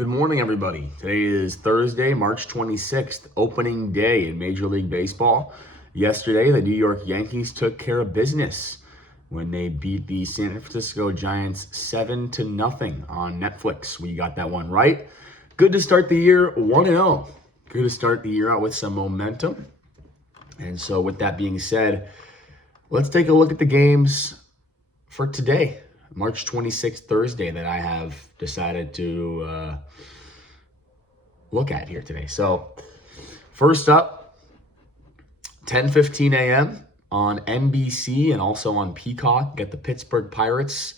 Good morning, everybody. Today is Thursday, March 26th, opening day in Major League Baseball. Yesterday, the New York Yankees took care of business when they beat the San Francisco Giants 7-0 on Netflix. We got that one right. Good to start the year 1-0. Good to start the year out with some momentum. And so with that being said, let's take a look at the games for today, March 26th, Thursday, that I have decided to look at here today. So first up, 10:15 a.m. on NBC and also on Peacock, get the Pittsburgh Pirates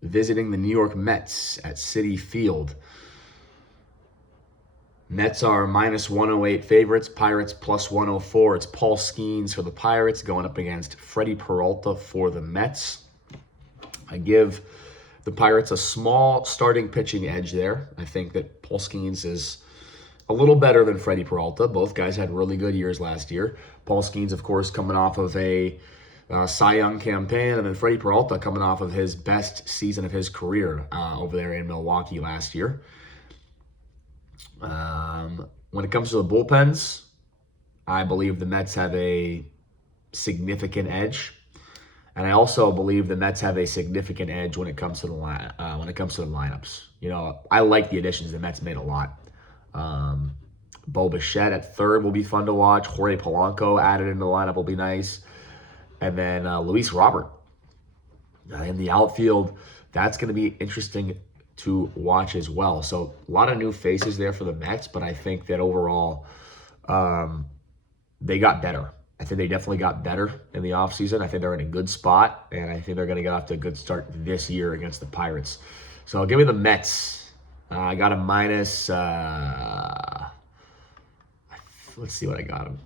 visiting the New York Mets at Citi Field. Mets are minus 108 favorites, Pirates plus 104. It's Paul Skeens for the Pirates going up against Freddie Peralta for the Mets. I give the Pirates a small starting pitching edge there. I think that Paul Skeens is a little better than Freddie Peralta. Both guys had really good years last year. Paul Skeens, of course, coming off of a Cy Young campaign, and then Freddie Peralta coming off of his best season of his career over there in Milwaukee last year. When it comes to the bullpens, I believe the Mets have a significant edge. And I also believe the Mets have a significant edge when it comes to the lineups. You know, I like the additions the Mets made a lot. Bo Bichette at third will be fun to watch. Jorge Polanco added into the lineup will be nice. And then Luis Robert in the outfield. That's going to be interesting to watch as well. So a lot of new faces there for the Mets, but I think that overall they got better. I think they definitely got better in the offseason. I think they're in a good spot, and I think they're going to get off to a good start this year against the Pirates. So give me the Mets. I got a minus, let's see what I got them.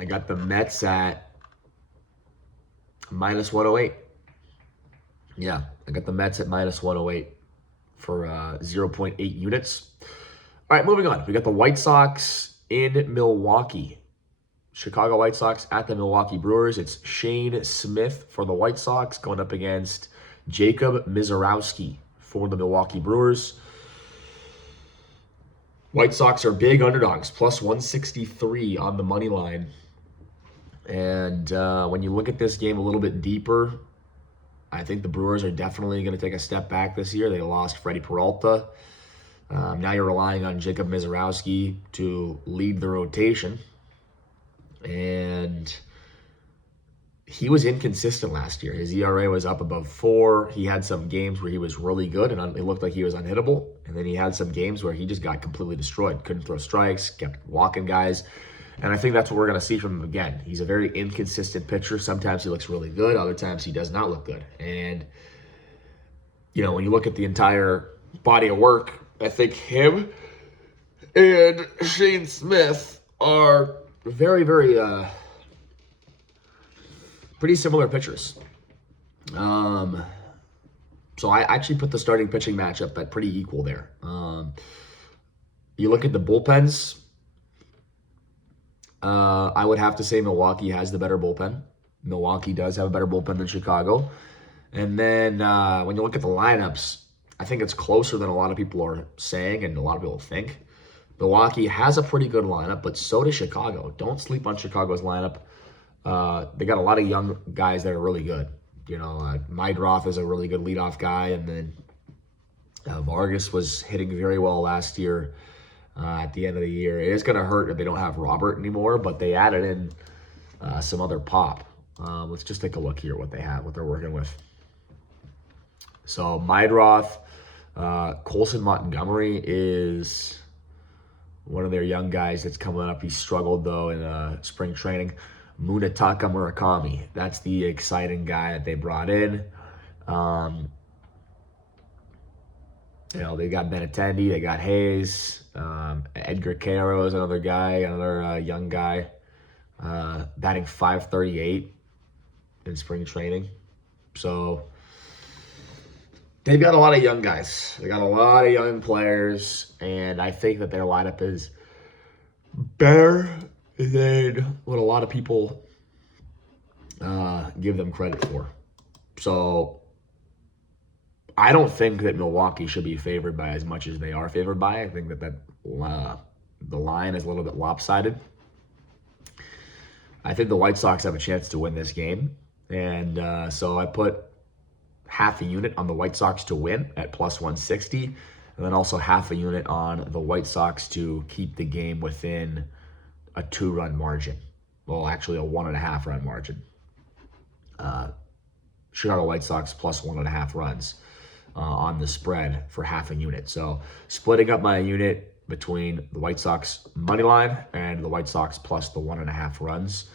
I got the Mets at minus 108. Yeah, I got the Mets at minus 108. For 0.8 units. All right, moving on. We got the White Sox in Milwaukee. Chicago White Sox at the Milwaukee Brewers. It's Shane Smith for the White Sox going up against Jacob Misiorowski for the Milwaukee Brewers. White Sox are big underdogs, plus 163 on the money line. And when you look at this game a little bit deeper, I think the Brewers are definitely going to take a step back this year. They lost Freddie Peralta. Now you're relying on Jacob Misiorowski to lead the rotation. And he was inconsistent last year. His ERA was up above 4. He had some games where he was really good, and it looked like he was unhittable. And then he had some games where he just got completely destroyed. Couldn't throw strikes, kept walking guys. And I think that's what we're going to see from him again. He's a very inconsistent pitcher. Sometimes he looks really good. Other times he does not look good. And, you know, when you look at the entire body of work, I think him and Shane Smith are very, very pretty similar pitchers. So I actually put the starting pitching matchup at pretty equal there. You look at the bullpens. I would have to say Milwaukee has the better bullpen. Milwaukee does have a better bullpen than Chicago. And then when you look at the lineups, I think it's closer than a lot of people are saying and a lot of people think. Milwaukee has a pretty good lineup, but so does Chicago. Don't sleep on Chicago's lineup. They got a lot of young guys that are really good. You know, Mydroth is a really good leadoff guy, and then Vargas was hitting very well last year. At the end of the year, it is going to hurt if they don't have Robert anymore, but they added in some other pop. Let's just take a look here what they have, what they're working with. So Mydroth, Colson Montgomery is one of their young guys that's coming up. He struggled though in spring training. Munetaka Murakami, that's the exciting guy that they brought in. You know, they got Benintendi, they got Hayes. Edgar Caro is another guy, another young guy, batting .538 in spring training. So they've got a lot of young guys. They got a lot of young players, and I think that their lineup is better than what a lot of people give them credit for. So I don't think that Milwaukee should be favored by as much as they are favored by. I think that the line is a little bit lopsided. I think the White Sox have a chance to win this game. And so I put half a unit on the White Sox to win at plus 160. And then also half a unit on the White Sox to keep the game within a 2-run margin. Well, actually a 1.5-run margin. Chicago White Sox plus 1.5 runs on the spread for half a unit. So splitting up my unit between the White Sox money line and the White Sox plus the 1.5 runs.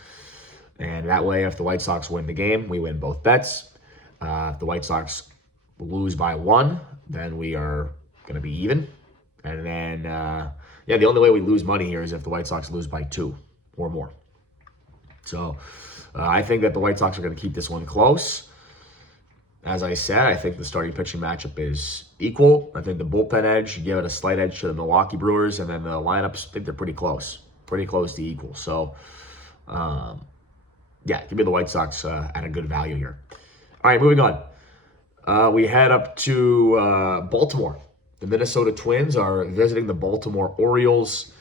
And that way, if the White Sox win the game, we win both bets. If the White Sox lose by 1, then we are going to be even. And then, the only way we lose money here is if the White Sox lose by 2 or more. So I think that the White Sox are going to keep this one close. As I said, I think the starting pitching matchup is equal. I think the bullpen edge, you give it a slight edge to the Milwaukee Brewers, and then the lineups, I think they're pretty close to equal. So, give me the White Sox at a good value here. All right, moving on. We head up to Baltimore. The Minnesota Twins are visiting the Baltimore Orioles.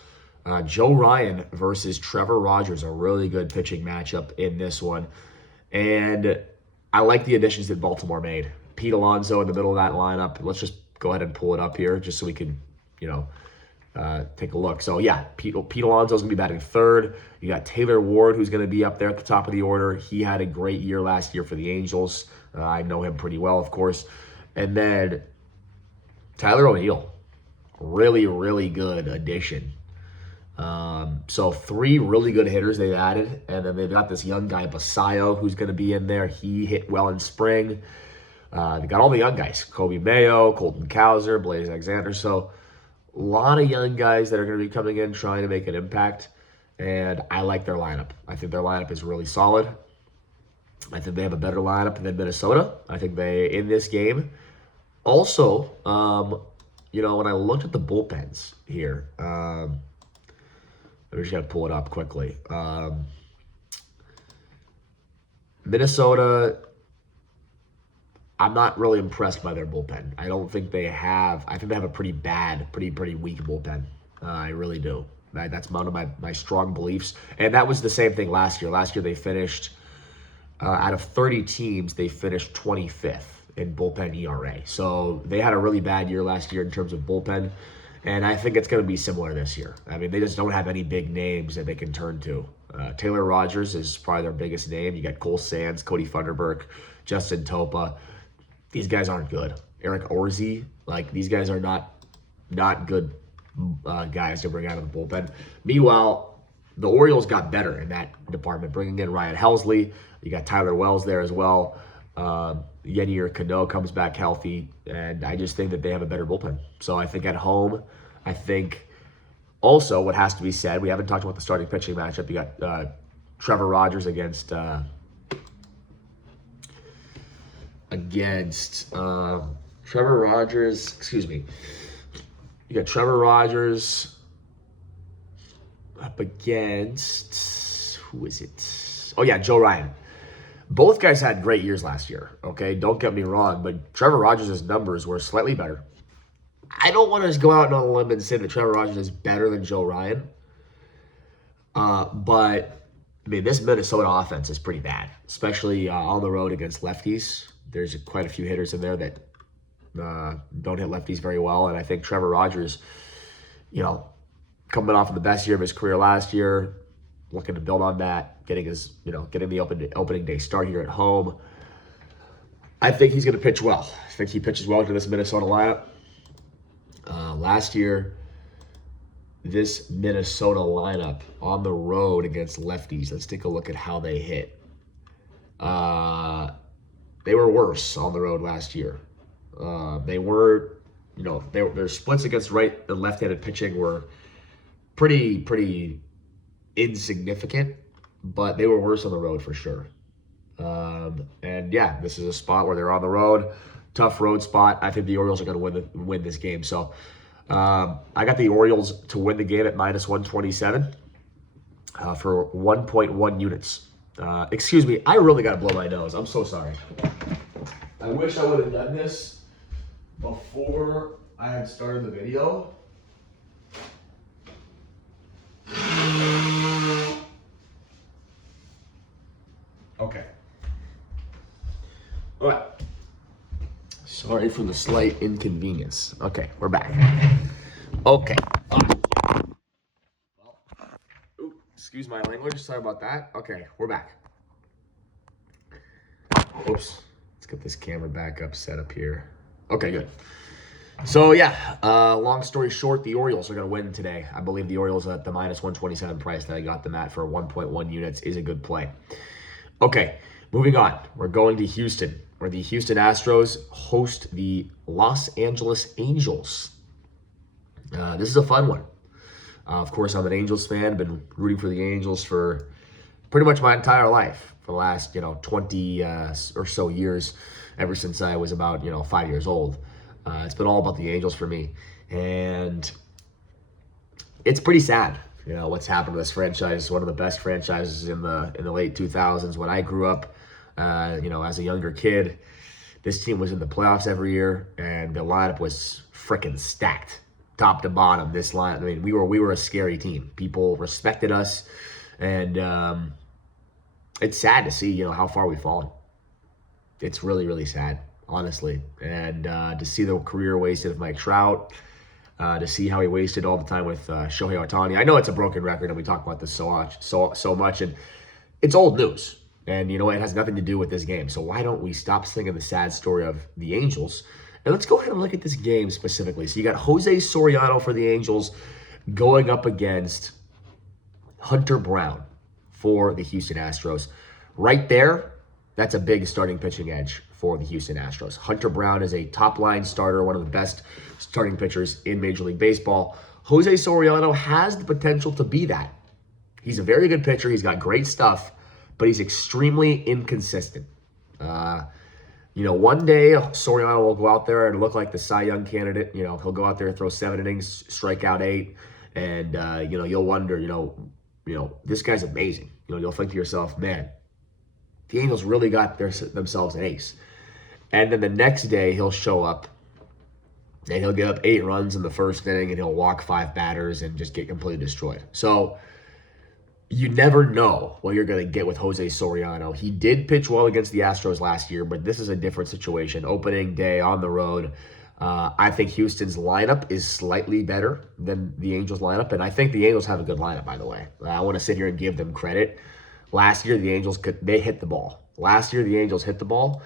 Joe Ryan versus Trevor Rogers, a really good pitching matchup in this one. And I like the additions that Baltimore made. Pete Alonso in the middle of that lineup. Let's just go ahead and pull it up here just so we can, take a look. So, Pete Alonso's going to be batting third. You got Taylor Ward, who's going to be up there at the top of the order. He had a great year last year for the Angels. I know him pretty well, of course. And then Tyler O'Neill, really, really good addition. So 3 really good hitters they've added, and then they've got this young guy, Basayo, who's going to be in there. He hit well in spring. They got all the young guys, Kobe Mayo, Colton Cowser, Blaze Alexander. So a lot of young guys that are going to be coming in trying to make an impact, and I like their lineup. I think their lineup is really solid. I think they have a better lineup than Minnesota. I think they, in this game. Also, when I looked at the bullpens here, we just got to pull it up quickly. Minnesota, I'm not really impressed by their bullpen. I think they have a pretty bad, pretty weak bullpen. I really do. That's one of my strong beliefs. And that was the same thing last year. Last year they finished, out of 30 teams, they finished 25th in bullpen ERA. So they had a really bad year last year in terms of bullpen. And I think it's going to be similar this year. I mean, they just don't have any big names that they can turn to. Taylor Rogers is probably their biggest name. You got Cole Sands, Cody Funderburk, Justin Topa. These guys aren't good. Eric Orzi, these guys are not good guys to bring out of the bullpen. Meanwhile, the Orioles got better in that department, bringing in Ryan Helsley. You got Tyler Wells there as well. Yennier Cano comes back healthy, and I just think that they have a better bullpen. So I think at home, I think also what has to be said, we haven't talked about the starting pitching matchup. You got Trevor Rogers against Trevor Rogers, You got Trevor Rogers up against, who is it? Oh, yeah, Joe Ryan. Both guys had great years last year, okay? Don't get me wrong, but Trevor Rogers' numbers were slightly better. I don't want to just go out on a limb and say that Trevor Rogers is better than Joe Ryan. But, I mean, this Minnesota offense is pretty bad, especially on the road against lefties. There's quite a few hitters in there that don't hit lefties very well. And I think Trevor Rogers, coming off of the best year of his career last year, looking to build on that, getting the opening day start here at home. I think he's going to pitch well. I think he pitches well to this Minnesota lineup. Last year, this Minnesota lineup on the road against lefties, let's take a look at how they hit. They were worse on the road last year. They were, their splits against right and left-handed pitching were pretty insignificant, but they were worse on the road for sure. This is a spot where they're on the road, tough road spot. I think the Orioles are going to win this game. So I got the Orioles to win the game at -127 for 1.1 units. Excuse me, I really got to blow my nose. I'm so sorry. I wish I would have done this before I had started the video. Okay. All right. Sorry for the slight inconvenience. Okay, we're back. Okay. Well, excuse my language. Sorry about that. Okay, we're back. Oops. Let's get this camera back up, set up here. Okay, good. So, yeah, long story short, the Orioles are going to win today. I believe the Orioles at the minus 127 price that I got them at for 1.1 units is a good play. Okay, moving on. We're going to Houston, where the Houston Astros host the Los Angeles Angels. This is a fun one. Of course, I'm an Angels fan. I've been rooting for the Angels for pretty much my entire life, for the last, 20 or so years, ever since I was about, 5 years old. It's been all about the Angels for me. And it's pretty sad, what's happened to this franchise. One of the best franchises in the late 2000s. When I grew up, as a younger kid, this team was in the playoffs every year, and the lineup was freaking stacked, top to bottom. This line, I mean, we were a scary team. People respected us, and it's sad to see, how far we've fallen. It's really, really sad, honestly. And to see the career wasted of Mike Trout, to see how he wasted all the time with Shohei Ohtani. I know it's a broken record, and we talk about this so much, and it's old news. And it has nothing to do with this game. So why don't we stop singing the sad story of the Angels? And let's go ahead and look at this game specifically. So you got Jose Soriano for the Angels going up against Hunter Brown for the Houston Astros. Right there, that's a big starting pitching edge for the Houston Astros. Hunter Brown is a top-line starter, one of the best starting pitchers in Major League Baseball. Jose Soriano has the potential to be that. He's a very good pitcher. He's got great stuff, but he's extremely inconsistent. One day Soriano will go out there and look like the Cy Young candidate. He'll go out there and throw 7 innings, strike out 8, and you'll wonder, this guy's amazing. You'll think to yourself, man, the Angels really got themselves an ace. And then the next day he'll show up and he'll give up 8 runs in the first inning, and he'll walk 5 batters and just get completely destroyed. So you never know what you're going to get with Jose Soriano. He did pitch well against the Astros last year, but this is a different situation. Opening day on the road. I think Houston's lineup is slightly better than the Angels lineup, and I think the Angels have a good lineup, by the way. I want to sit here and give them credit. Last year, the Angels they hit the ball. Last year, the Angels hit the ball.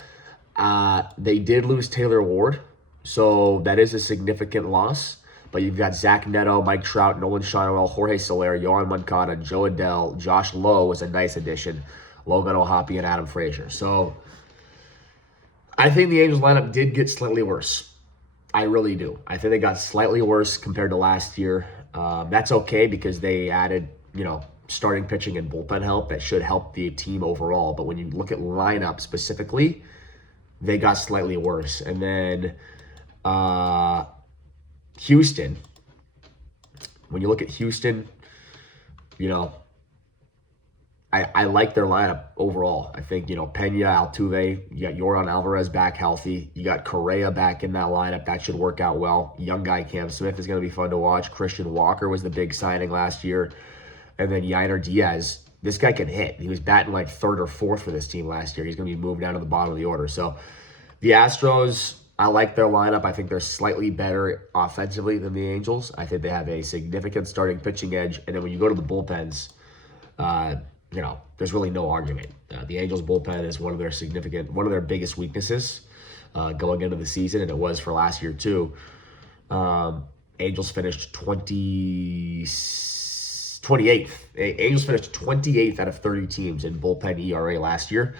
They did lose Taylor Ward, so that is a significant loss. But you've got Zach Neto, Mike Trout, Nolan Schanuel, Jorge Soler, Yohan Moncada, Joe Adell, Josh Lowe was a nice addition, Logan O'Hoppe, and Adam Frazier. So I think the Angels lineup did get slightly worse. I really do. I think they got slightly worse compared to last year. That's okay because they added, starting pitching and bullpen help. That should help the team overall. But when you look at lineup specifically, they got slightly worse. And then Houston, when you look at Houston, I like their lineup overall. I think, Pena, Altuve, you got Yordan Alvarez back healthy. You got Correa back in that lineup. That should work out well. Young guy Cam Smith is going to be fun to watch. Christian Walker was the big signing last year. And then Yainer Diaz, this guy can hit. He was batting like 3rd or 4th for this team last year. He's going to be moved down to the bottom of the order. So the Astros, I like their lineup. I think they're slightly better offensively than the Angels. I think they have a significant starting pitching edge. And then when you go to the bullpens, there's really no argument. The Angels bullpen is one of their biggest weaknesses going into the season, and it was for last year too. Angels finished 28th. Angels finished 28th out of 30 teams in bullpen ERA last year.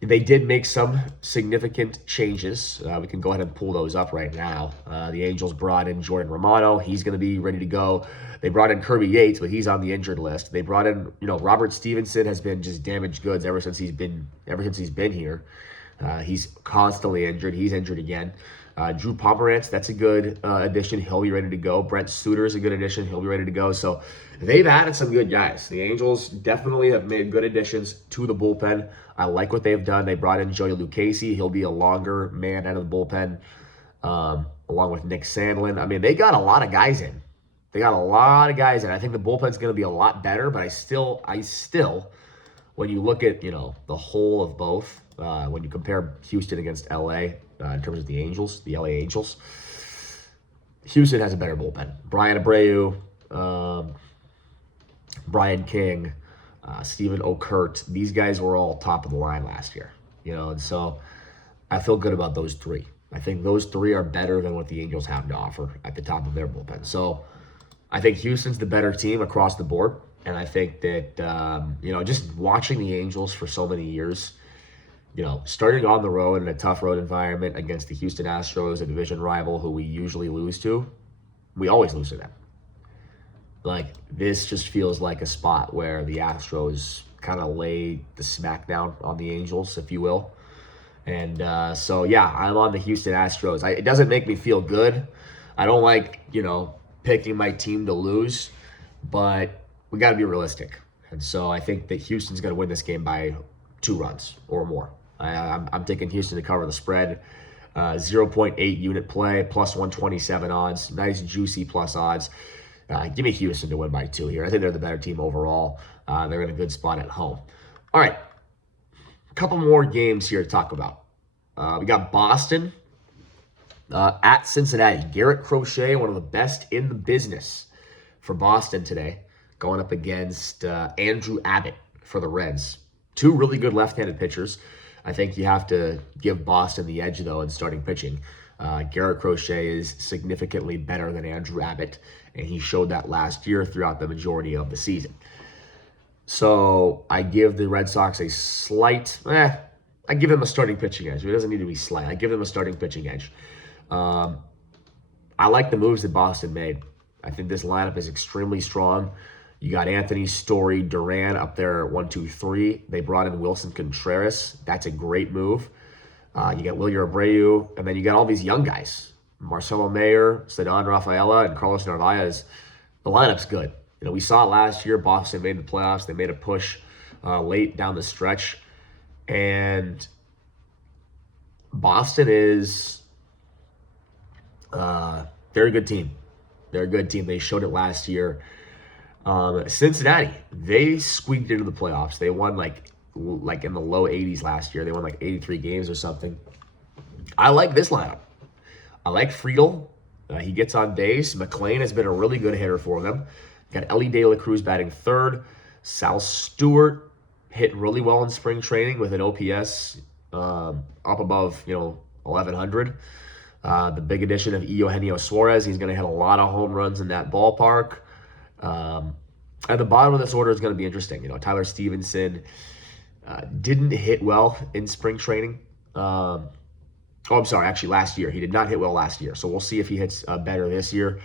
They did make some significant changes. We can go ahead and pull those up right now. The Angels brought in Jordan Romano. He's going to be ready to go. They brought in Kirby Yates, but he's on the injured list. They brought in, Robert Stevenson has been just damaged goods ever since he's been here. He's constantly injured. He's injured again. Drew Pomerantz, that's a good addition. He'll be ready to go. Brent Suter is a good addition. He'll be ready to go. So they've added some good guys. The Angels definitely have made good additions to the bullpen. I like what they've done. They brought in Joey Lucchesi. He'll be a longer man out of the bullpen, along with Nick Sandlin. I mean, they got a lot of guys in. They got a lot of guys in. I think the bullpen's going to be a lot better, but I still, when you look at, the whole of both, when you compare Houston against LA in terms of the Angels, the LA Angels, Houston has a better bullpen. Brian Abreu, Brian King, Stephen Okert, these guys were all top of the line last year, and so I feel good about those three. I think those three are better than what the Angels have to offer at the top of their bullpen. So I think Houston's the better team across the board. And I think that, just watching the Angels for so many years, starting on the road in a tough road environment against the Houston Astros, a division rival who we usually lose to, we always lose to them. Like, this just feels like a spot where the Astros kind of lay the smackdown on the Angels, if you will. And so, yeah, I'm on the Houston Astros. It doesn't make me feel good. I don't like, picking my team to lose, but we got to be realistic. And so I think that Houston's going to win this game by 2 runs or more. I'm taking Houston to cover the spread. 0.8 unit play, plus 127 odds. Nice, juicy plus odds. Give me Houston to win by 2 here. I think they're the better team overall. They're in a good spot at home. All right. A couple more games here to talk about. We got Boston at Cincinnati. Garrett Crochet, one of the best in the business for Boston today, going up against Andrew Abbott for the Reds. 2 really good left-handed pitchers. I think you have to give Boston the edge, though, in starting pitching. Garrett Crochet is significantly better than Andrew Abbott, and he showed that last year throughout the majority of the season. So I give the Red Sox a slight, I give them a starting pitching edge. It doesn't need to be slight. I give them a starting pitching edge. I like the moves that Boston made. I think this lineup is extremely strong. You got Anthony, Story, Duran up there at 1, 2, 3. They brought in Wilson Contreras. That's a great move. You got Wilyer Abreu, and then you got all these young guys. Marcelo Mayer, Cedon Rafaela, and Carlos Narvaez. The lineup's good. We saw it last year. Boston made the playoffs. They made a push late down the stretch. And Boston is they're a good team. They're a good team. They showed it last year. Cincinnati, they squeaked into the playoffs. They won like in the low 80s last year. They won like 83 games or something. I like this lineup. I like Friedel. He gets on base. McClain has been a really good hitter for them. Got Ellie De La Cruz batting third. Sal Stewart hit really well in spring training with an OPS up above 1,100. The big addition of Eugenio Suarez. He's going to hit a lot of home runs in that ballpark. At the bottom of this order is going to be interesting. Tyler Stevenson didn't hit well in spring training. Actually last year. He did not hit well last year. So we'll see if he hits better this year.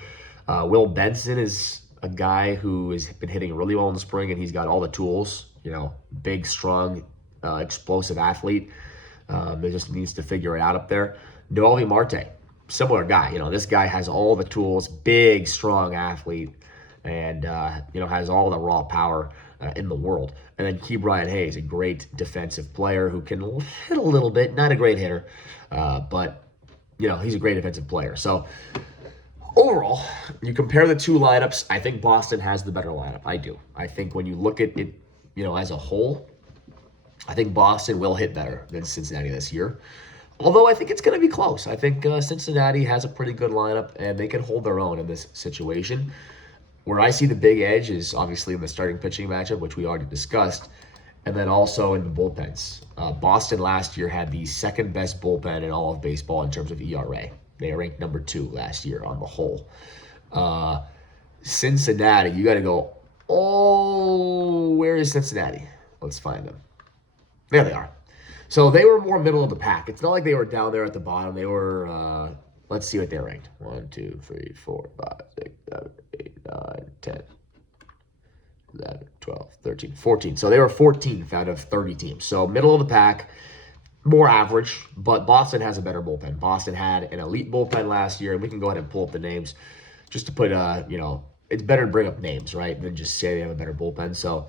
Will Benson is a guy who has been hitting really well in the spring, and he's got all the tools. Big, strong, explosive athlete. They just needs to figure it out up there. Noelvi Marte, similar guy. This guy has all the tools, big, strong athlete, and has all the raw power in the world. And then Key Brian Hayes, a great defensive player who can hit a little bit, not a great hitter, but he's a great defensive player. So overall, you compare the 2 lineups, I think Boston has the better lineup. I do. I think when you look at it, as a whole, I think Boston will hit better than Cincinnati this year. Although I think it's going to be close. I think Cincinnati has a pretty good lineup, and they can hold their own in this situation. Where I see the big edge is obviously in the starting pitching matchup, which we already discussed, and then also in the bullpens. Boston last year had the second best bullpen in all of baseball in terms of ERA. They ranked number 2 last year on the whole. Cincinnati, you got to go, where is Cincinnati? Let's find them. There they are. So they were more middle of the pack. It's not like they were down there at the bottom. They were, let's see what they're ranked. 1, 2, 3, 4, 5, 6, 7, 8, 9, 10, 11, 12, 13, 14. So they were 14th out of 30 teams. So middle of the pack, more average, but Boston has a better bullpen. Boston had an elite bullpen last year, and we can go ahead and pull up the names just to put, it's better to bring up names, right, than just say they have a better bullpen. So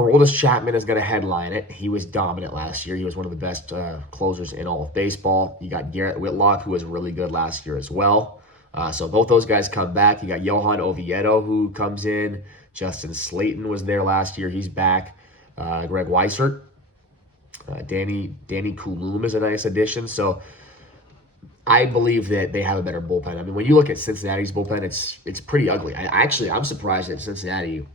Aroldis Chapman is going to headline it. He was dominant last year. He was one of the best closers in all of baseball. You got Garrett Whitlock, who was really good last year as well. So both those guys come back. You got Johan Oviedo, who comes in. Justin Slayton was there last year. He's back. Greg Weissert. Danny Coulombe is a nice addition. So I believe that they have a better bullpen. I mean, when you look at Cincinnati's bullpen, it's pretty ugly. I'm surprised that Cincinnati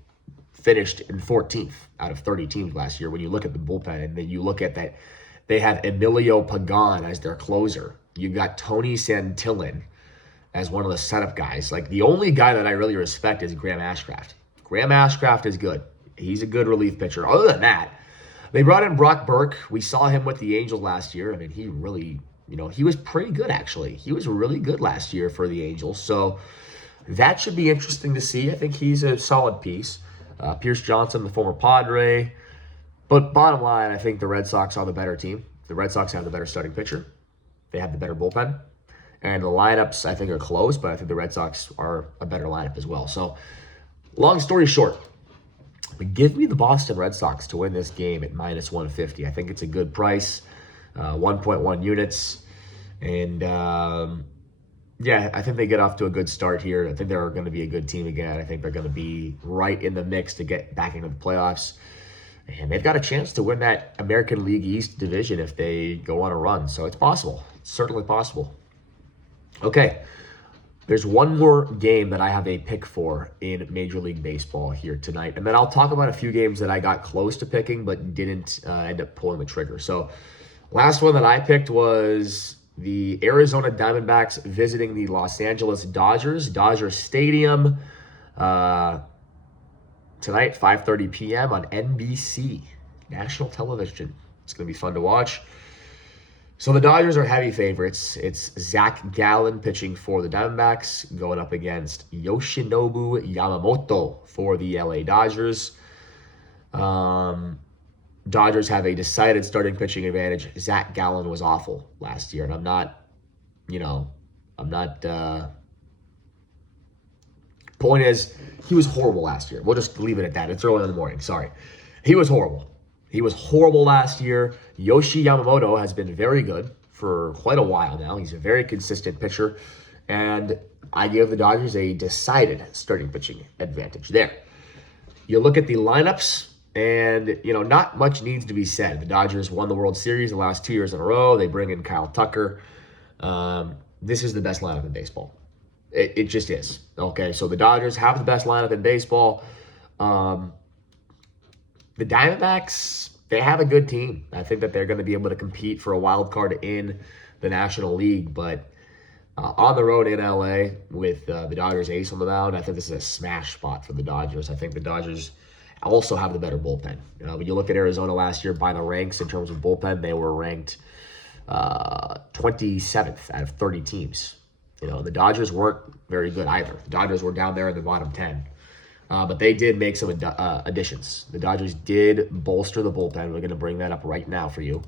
finished in 14th out of 30 teams last year when you look at the bullpen, and then you look at that they have Emilio Pagan as their closer. You got Tony Santillan as one of the setup guys. Like, the only guy that I really respect is Graham Ashcraft. Graham Ashcraft is good. He's a good relief pitcher. Other than that, they brought in Brock Burke. We saw him with the Angels last year. I mean, he really, he was pretty good, actually. He was really good last year for the Angels. So that should be interesting to see. I think he's a solid piece. Pierce Johnson, the former Padre. But bottom line, I think the Red Sox are the better team. The Red Sox have the better starting pitcher. They have the better bullpen. And the lineups, I think, are close, but I think the Red Sox are a better lineup as well. So, long story short, give me the Boston Red Sox to win this game at minus 150. I think it's a good price, 1.1 units. And, yeah, I think they get off to a good start here. I think they're going to be a good team again. I think they're going to be right in the mix to get back into the playoffs. And they've got a chance to win that American League East division if they go on a run. So it's possible. It's certainly possible. Okay, there's one more game that I have a pick for in Major League Baseball here tonight. And then I'll talk about a few games that I got close to picking but didn't end up pulling the trigger. So last one that I picked was the Arizona Diamondbacks visiting the Los Angeles Dodgers. Dodger Stadium tonight, 5:30 p.m. on NBC, national television. It's going to be fun to watch. So the Dodgers are heavy favorites. It's Zach Gallen pitching for the Diamondbacks, going up against Yoshinobu Yamamoto for the LA Dodgers. Dodgers have a decided starting pitching advantage. Zach Gallen was awful last year, and I'm not point is, he was horrible last year. We'll just leave it at that. It's early in the morning. Sorry. He was horrible. He was horrible last year. Yoshi Yamamoto has been very good for quite a while now. He's a very consistent pitcher, and I give the Dodgers a decided starting pitching advantage there. You look at the lineups, and, not much needs to be said. The Dodgers won the World Series the last 2 years in a row. They bring in Kyle Tucker. This is the best lineup in baseball. It just is. Okay, so the Dodgers have the best lineup in baseball. The Diamondbacks, they have a good team. I think that they're going to be able to compete for a wild card in the National League. But on the road in LA with the Dodgers ace on the mound, I think this is a smash spot for the Dodgers. I think the Dodgers also have the better bullpen. When you look at Arizona last year by the ranks in terms of bullpen, they were ranked 27th out of 30 teams. The Dodgers weren't very good either. The Dodgers were down there in the bottom 10. But they did make some additions. The Dodgers did bolster the bullpen. We're going to bring that up right now for you.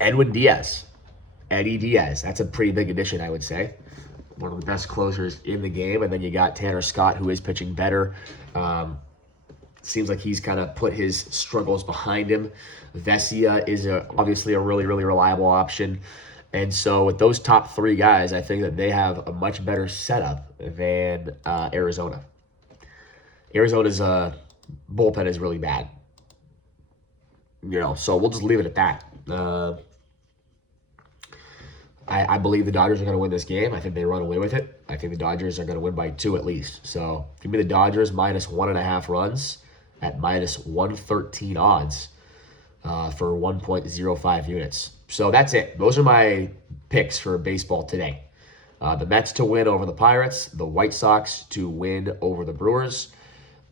Edwin Diaz. Eddie Diaz. That's a pretty big addition, I would say. One of the best closers in the game. And then you got Tanner Scott, who is pitching better. Seems like he's kind of put his struggles behind him. Vesia is obviously a really, really reliable option. And so with those top three guys, I think that they have a much better setup than Arizona. Arizona's bullpen is really bad. So we'll just leave it at that. I believe the Dodgers are going to win this game. I think they run away with it. I think the Dodgers are going to win by 2 at least. So give me the Dodgers minus 1.5 runs at minus 113 odds for 1.05 units. So that's it. Those are my picks for baseball today. The Mets to win over the Pirates, the White Sox to win over the Brewers,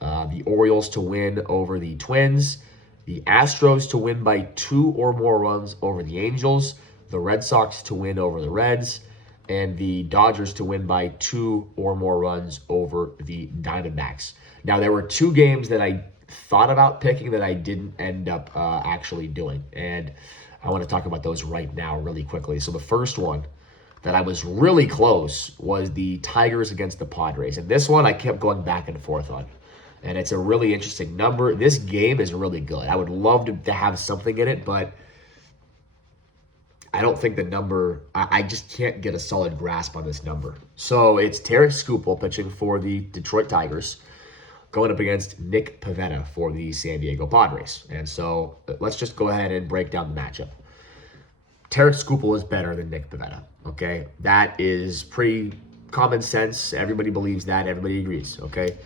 the Orioles to win over the Twins, the Astros to win by 2 or more runs over the Angels, the Red Sox to win over the Reds, and the Dodgers to win by 2 or more runs over the Diamondbacks. Now, there were 2 games that I thought about picking that I didn't end up actually doing, and I want to talk about those right now really quickly. So the first one that I was really close was the Tigers against the Padres, and this one I kept going back and forth on. And it's a really interesting number. This game is really good. I would love to have something in it, but I don't think the number, I just can't get a solid grasp on this number. So it's Tarek Skubal pitching for the Detroit Tigers, going up against Nick Pivetta for the San Diego Padres. And so let's just go ahead and break down the matchup. Tarek Skubal is better than Nick Pivetta, okay? That is pretty common sense. Everybody believes that. Everybody agrees, okay?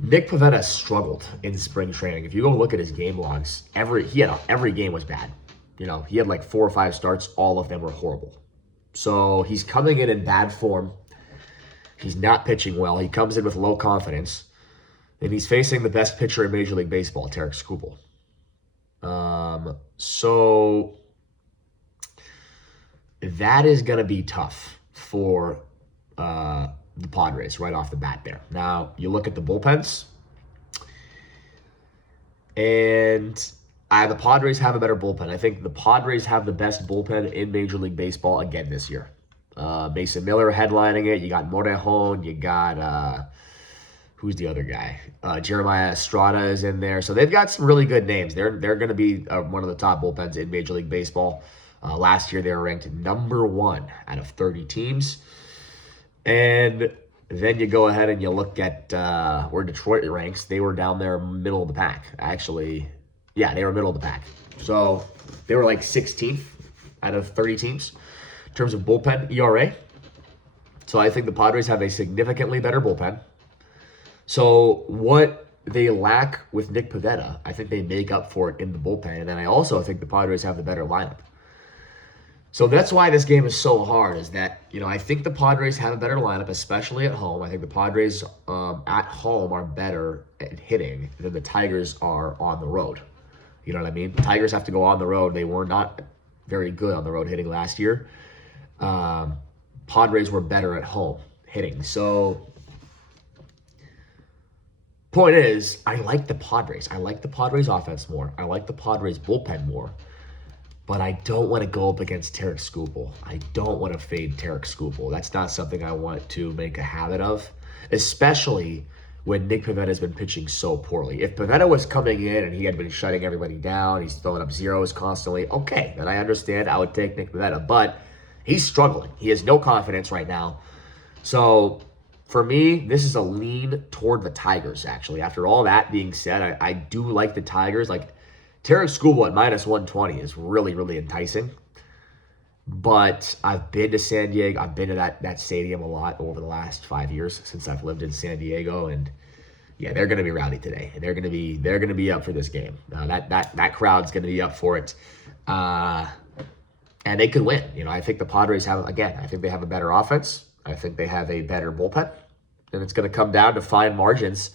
Nick Pivetta struggled in spring training. If you go look at his game logs, every game was bad. You know, he had like 4 or 5 starts. All of them were horrible. So he's coming in bad form. He's not pitching well. He comes in with low confidence. And he's facing the best pitcher in Major League Baseball, Tarek Skubal. So that is going to be tough for the Padres right off the bat there. Now, you look at the bullpens. And the Padres have a better bullpen. I think the Padres have the best bullpen in Major League Baseball again this year. Mason Miller headlining it. You got Morejon. You got, who's the other guy? Jeremiah Estrada is in there. So they've got some really good names. They're going to be one of the top bullpens in Major League Baseball. Last year, they were ranked number 1 out of 30 teams. And then you go ahead and you look at where Detroit ranks. They were down there middle of the pack. Actually, yeah, they were middle of the pack. So they were like 16th out of 30 teams in terms of bullpen ERA. So I think the Padres have a significantly better bullpen. So what they lack with Nick Pivetta, I think they make up for it in the bullpen. And then I also think the Padres have the better lineup. So that's why this game is so hard, is that, you know, I think the Padres have a better lineup, especially at home. I think the Padres at home are better at hitting than the Tigers are on the road. You know what I mean? The Tigers have to go on the road. They were not very good on the road hitting last year. Padres were better at home hitting. So point is, I like the Padres. I like the Padres offense more. I like the Padres bullpen more. But I don't want to go up against Tarek Skubal. I don't want to fade Tarek Skubal. That's not something I want to make a habit of, especially when Nick Pivetta has been pitching so poorly. If Pivetta was coming in and he had been shutting everybody down, he's throwing up zeros constantly, okay, then I understand. I would take Nick Pivetta. But he's struggling. He has no confidence right now. So for me, this is a lean toward the Tigers, actually. After all that being said, I do like the Tigers. Like, Tarek Skubal at minus 120 is really, really enticing. But I've been to San Diego. I've been to that stadium a lot over the last 5 years since I've lived in San Diego. And yeah, they're going to be rowdy today. They're going to be up for this game. That crowd's going to be up for it. And they could win. You know, I think the Padres have, again, I think they have a better offense. I think they have a better bullpen. And it's going to come down to fine margins.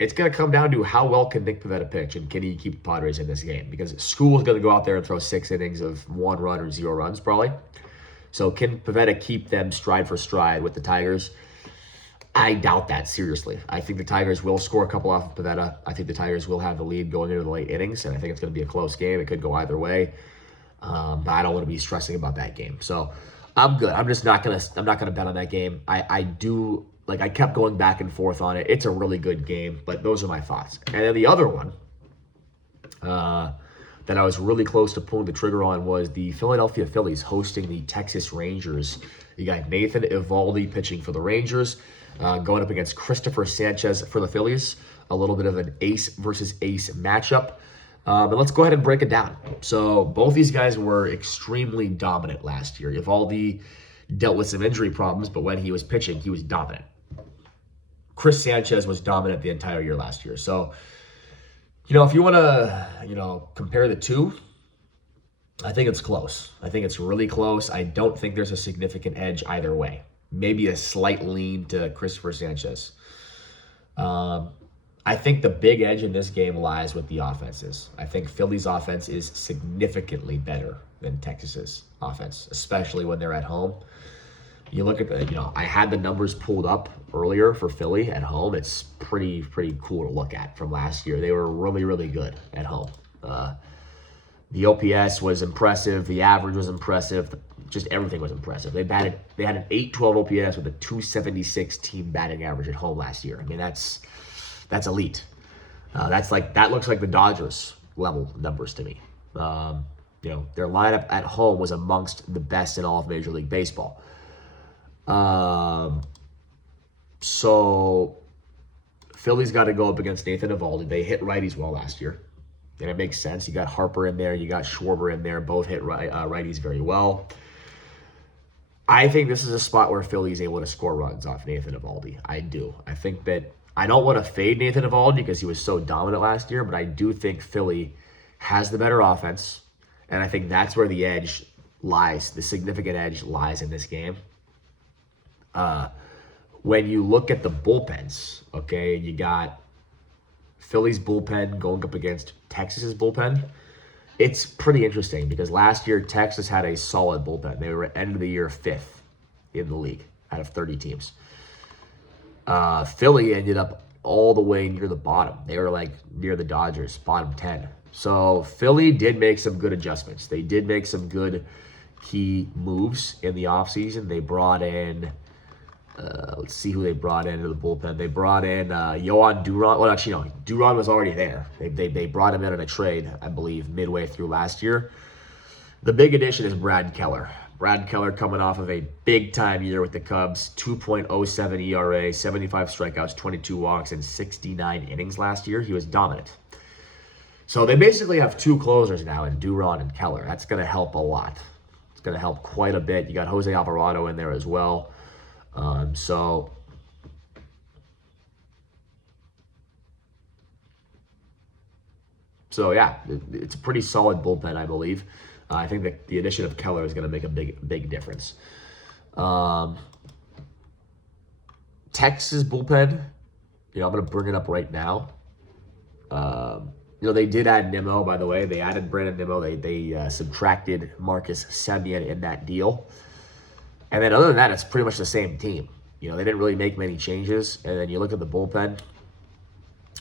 It's going to come down to how well can Nick Pivetta pitch and can he keep the Padres in this game? Because Skubal is going to go out there and throw 6 innings of 1 run or 0 runs probably. So can Pivetta keep them stride for stride with the Tigers? I doubt that, seriously. I think the Tigers will score a couple off of Pivetta. I think the Tigers will have the lead going into the late innings, and I think it's going to be a close game. It could go either way. But I don't want to be stressing about that game. So I'm good. I'm not gonna bet on that game. I do. Like, I kept going back and forth on it. It's a really good game, but those are my thoughts. And then the other one that I was really close to pulling the trigger on was the Philadelphia Phillies hosting the Texas Rangers. You got Nathan Eovaldi pitching for the Rangers, going up against Christopher Sanchez for the Phillies. A little bit of an ace versus ace matchup. But let's go ahead and break it down. So both these guys were extremely dominant last year. Eovaldi dealt with some injury problems, but when he was pitching, he was dominant. Chris Sanchez was dominant the entire year last year. So, you know, if you want to, compare the two, I think it's close. I think it's really close. I don't think there's a significant edge either way. Maybe a slight lean to Christopher Sanchez. I think the big edge in this game lies with the offenses. I think Philly's offense is significantly better than Texas's offense, especially when they're at home. You look at I had the numbers pulled up earlier for Philly at home. It's pretty cool to look at from last year. They were really, really good at home. The OPS was impressive. The average was impressive. just everything was impressive. They had an 812 OPS with a 276 team batting average at home last year. I mean, that's elite. That looks like the Dodgers level numbers to me. Their lineup at home was amongst the best in all of Major League Baseball. So Philly's got to go up against Nathan Eovaldi. They hit righties well last year, and it makes sense. You got Harper in there, you got Schwarber in there. Both hit righties very well. I think this is a spot where Philly's able to score runs off Nathan Eovaldi. I do. I think that I don't want to fade Nathan Eovaldi because he was so dominant last year, but I do think Philly has the better offense. And I think that's where the edge lies, the significant edge lies in this game. When you look at the bullpens, okay, you got Philly's bullpen going up against Texas's bullpen. It's pretty interesting because last year Texas had a solid bullpen. They were at end of the year 5th in the league out of 30 teams. Philly ended up all the way near the bottom. They were like near the Dodgers, bottom 10. So Philly did make some good adjustments. They did make some good key moves in the offseason. They brought in, let's see who they brought into the bullpen. They brought in Yohan Duran. Well, actually, no, Duran was already there. They brought him in on a trade, I believe, midway through last year. The big addition is Brad Keller. Brad Keller coming off of a big-time year with the Cubs, 2.07 ERA, 75 strikeouts, 22 walks, and 69 innings last year. He was dominant. So they basically have two closers now in Duran and Keller. That's going to help a lot. It's going to help quite a bit. You got Jose Alvarado in there as well. So yeah, it's a pretty solid bullpen, I believe. I think that the addition of Keller is going to make a big difference. Texas bullpen, I'm going to bring it up right now. They did add Nimmo, by the way. They added Brandon Nimmo. They subtracted Marcus Semien in that deal. And then other than that, it's pretty much the same team. They didn't really make many changes. And then you look at the bullpen.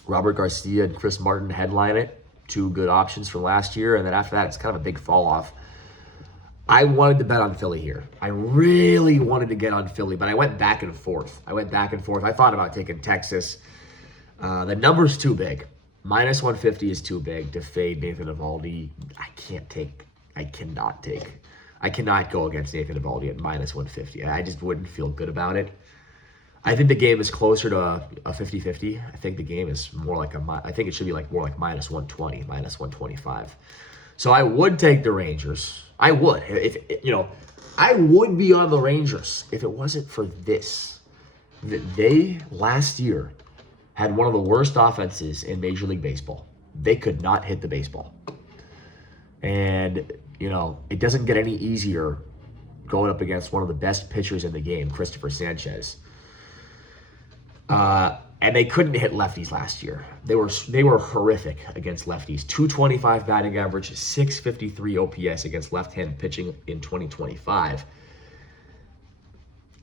Robert Garcia and Chris Martin headline it. Two good options from last year. And then after that, it's kind of a big fall off. I wanted to bet on Philly here. I really wanted to get on Philly, but I went back and forth. I thought about taking Texas. The number's too big. Minus 150 is too big to fade Nathan Eovaldi. I cannot go against Nathan Eovaldi at minus 150. I just wouldn't feel good about it. I think the game is closer to a 50-50. I think the game is more like I think it should be more like minus 120, minus 125. So I would take the Rangers. I would. I would be on the Rangers if it wasn't for this. They last year had one of the worst offenses in Major League Baseball. They could not hit the baseball. And, it doesn't get any easier going up against one of the best pitchers in the game, Christopher Sanchez. And they couldn't hit lefties last year. They were horrific against lefties. 225 batting average, 653 OPS against left-hand pitching in 2025.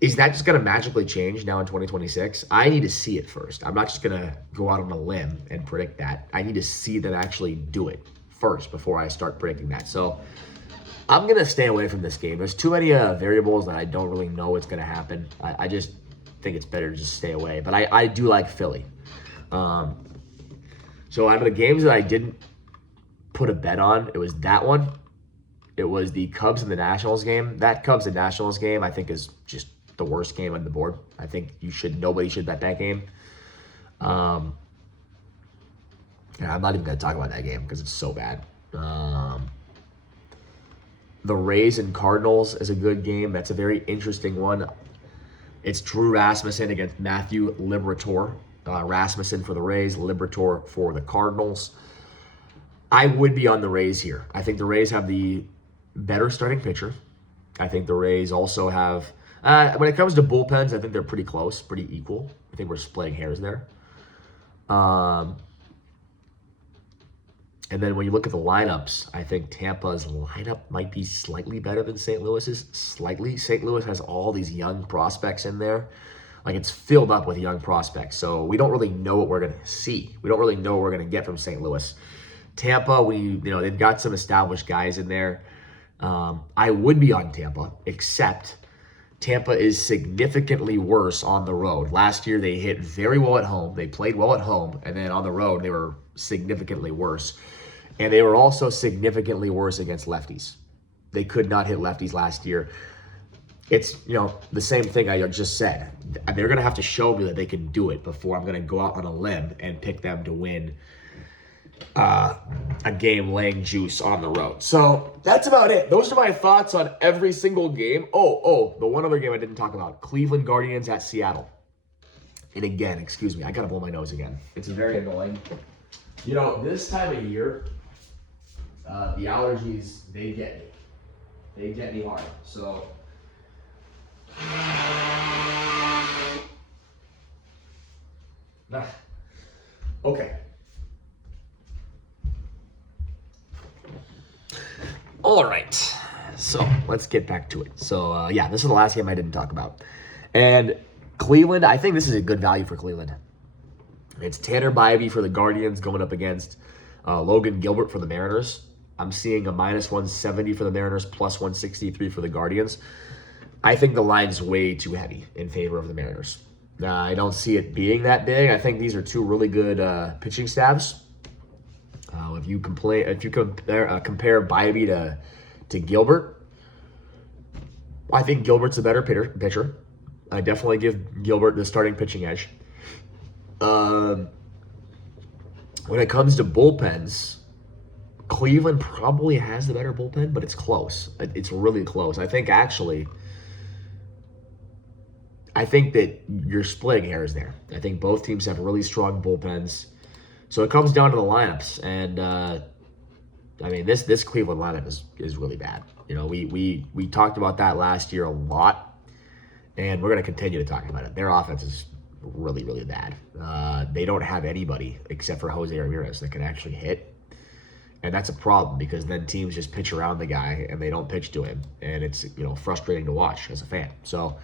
Is that just going to magically change now in 2026? I need to see it first. I'm not just going to go out on a limb and predict that. I need to see them actually do it first before I start predicting that. So I'm going to stay away from this game. There's too many variables that I don't really know what's going to happen. I just think it's better to just stay away. But I do like Philly. So out of the games that I didn't put a bet on, it was that one. It was the Cubs and the Nationals game. That Cubs and Nationals game I think is just the worst game on the board. I think nobody should bet that game. I'm not even going to talk about that game because it's so bad. The Rays and Cardinals is a good game. That's a very interesting one. It's Drew Rasmussen against Matthew Liberatore. Rasmussen for the Rays, Liberatore for the Cardinals. I would be on the Rays here. I think the Rays have the better starting pitcher. I think the Rays also have... when it comes to bullpens, I think they're pretty close, pretty equal. I think we're splitting hairs there. And then when you look at the lineups, I think Tampa's lineup might be slightly better than St. Louis's. Slightly. St. Louis has all these young prospects in there. It's filled up with young prospects. So we don't really know what we're going to see. We don't really know what we're going to get from St. Louis. Tampa, they've got some established guys in there. I would be on Tampa, except Tampa is significantly worse on the road. Last year, they hit very well at home. They played well at home, and then on the road, they were significantly worse. And they were also significantly worse against lefties. They could not hit lefties last year. It's, the same thing I just said. They're going to have to show me that they can do it before I'm going to go out on a limb and pick them to win a game laying juice on the road. So that's about it. Those are my thoughts on every single game. Oh, the one other game I didn't talk about. Cleveland Guardians at Seattle. And again, excuse me, I got to blow my nose again. It's very annoying. This time of year, the allergies, they get me. They get me hard. So okay. All right. So let's get back to it. So this is the last game I didn't talk about. And Cleveland, I think this is a good value for Cleveland. It's Tanner Bybee for the Guardians going up against Logan Gilbert for the Mariners. I'm seeing a minus 170 for the Mariners, plus 163 for the Guardians. I think the line's way too heavy in favor of the Mariners. I don't see it being that big. I think these are two really good pitching staffs. If you compare Bybee to Gilbert, I think Gilbert's a better pitcher. I definitely give Gilbert the starting pitching edge. When it comes to bullpens, Cleveland probably has the better bullpen, but it's close. It's really close. I think that you're splitting hairs there. I think both teams have really strong bullpens. So it comes down to the lineups. And, this Cleveland lineup is really bad. We talked about that last year a lot, and we're going to continue to talk about it. Their offense is really, really bad. They don't have anybody except for Jose Ramirez that can actually hit. And that's a problem because then teams just pitch around the guy and they don't pitch to him. And it's, frustrating to watch as a fan. So,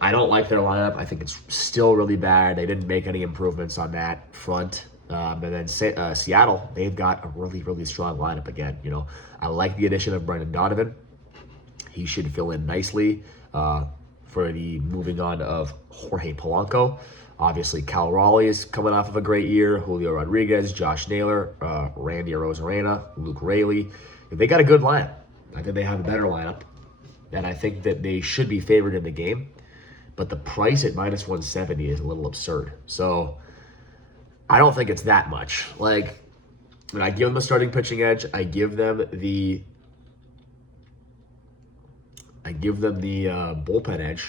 I don't like their lineup. I think it's still really bad. They didn't make any improvements on that front. And then Seattle, they've got a really, really strong lineup again. I like the addition of Brendan Donovan. He should fill in nicely for the moving on of Jorge Polanco. Obviously, Cal Raleigh is coming off of a great year. Julio Rodriguez, Josh Naylor, Randy Arozarena, Luke Raley. If they got a good lineup, I think they have a better lineup. And I think that they should be favored in the game. But the price at minus 170 is a little absurd. So I don't think it's that much. Like, when I give them a starting pitching edge, I give them the bullpen edge.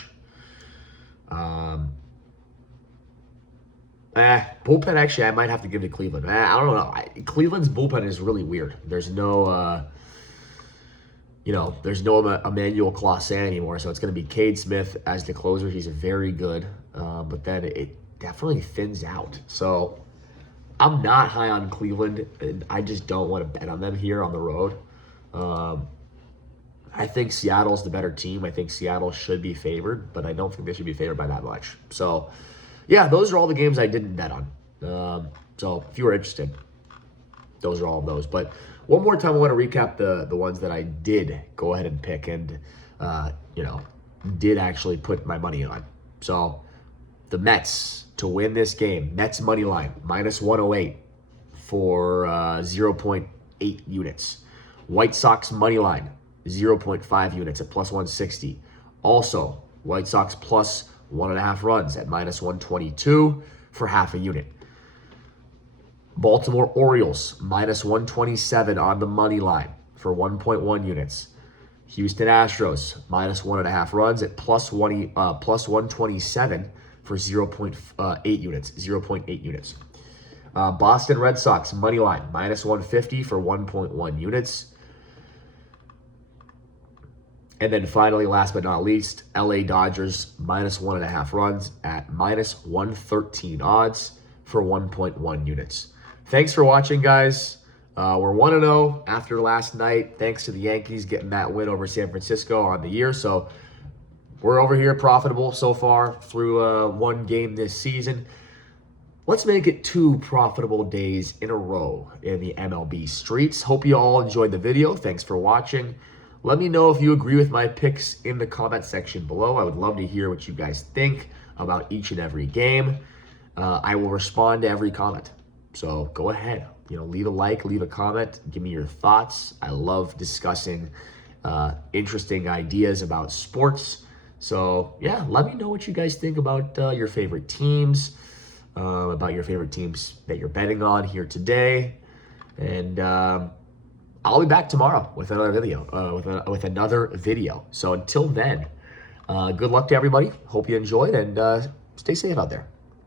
Bullpen, actually, I might have to give to Cleveland. I don't know. Cleveland's bullpen is really weird. There's no, there's no Emmanuel Clase anymore, so it's going to be Cade Smith as the closer. He's very good, but then it definitely thins out. So I'm not high on Cleveland, and I just don't want to bet on them here on the road. I think Seattle's the better team. I think Seattle should be favored, but I don't think they should be favored by that much. So, yeah, those are all the games I didn't bet on. So if you were interested, those are all of those. But one more time, I want to recap the ones that I did go ahead and pick and, did actually put my money on. So the Mets to win this game, Mets money line, minus 108 for 0.8 units. White Sox money line, 0.5 units at plus 160. Also, White Sox plus 1.5 runs at minus 122 for half a unit. Baltimore Orioles minus 127 on the money line for 1.1 units. Houston Astros minus 1.5 runs at plus 127 for 0.8 units. 0.8 units. Boston Red Sox money line minus 150 for 1.1 units. And then finally, last but not least, LA Dodgers minus 1.5 runs at minus 113 odds for 1.1 units. Thanks for watching, guys. We're 1-0 after last night, thanks to the Yankees getting that win over San Francisco on the year. So we're over here profitable so far through one game this season. let's make it 2 profitable days in a row in the MLB streets. Hope you all enjoyed the video. Thanks for watching. Let me know if you agree with my picks in the comment section below. I would love to hear what you guys think about each and every game. I will respond to every comment. So go ahead, leave a like, leave a comment, give me your thoughts. I love discussing interesting ideas about sports. So yeah, let me know what you guys think about your favorite teams, about your favorite teams that you're betting on here today. And I'll be back tomorrow with another video, with another video. So until then, good luck to everybody. Hope you enjoyed, and stay safe out there.